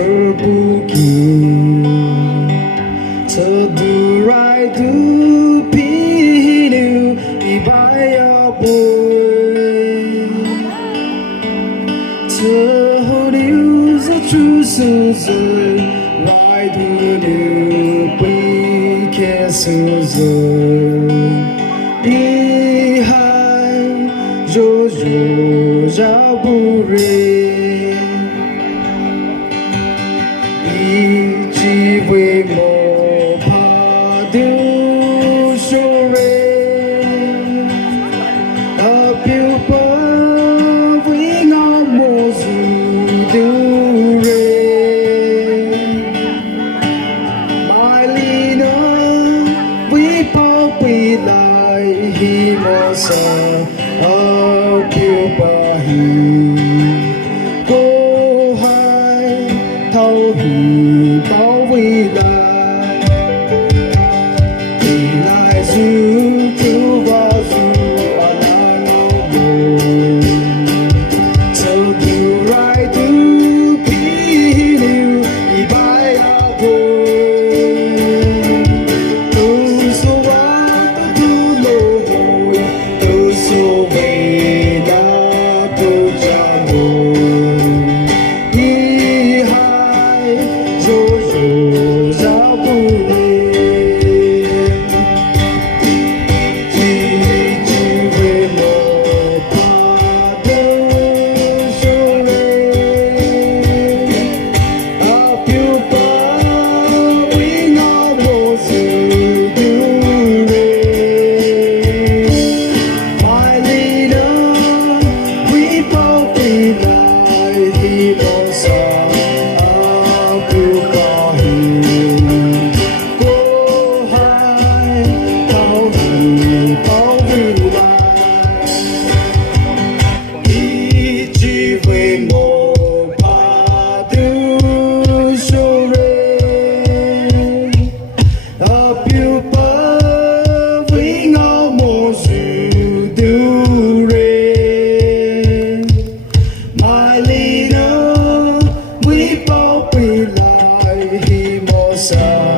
thơ bu kỳ thơ du rai du pi nu i bai a bôi thơ hồ điêu za chu su su rai du nu pi ke su su đi hai yo yo ra bu re chỉ vì một pha điều số rê ở biểu bờ với ngõ mùa dù điều rê mai ly nữa với bao bì lại hi mơ sa ở biểu bờ hi cô hai thâu hi bảo vệ lại thì lại dù cứu và dù ở lại buồn sau điều rai tu pi liu i bai a bôi tu số wa tu lô hồi tu số về đã tu cha buồn đi hai rồi giáo bu chỉ về một pha đơn số ở phiêu bờ với ngõ mùa dù điều mai ly nữa với bao bì lại thì một giờ ở phiêu bờ cô hai thâu hi bảo vệ lại chỉ vì một pha điều số ở phiêu bờ với ngõ mùa dù điều mai ly nữa với bao bì lại hi mô sa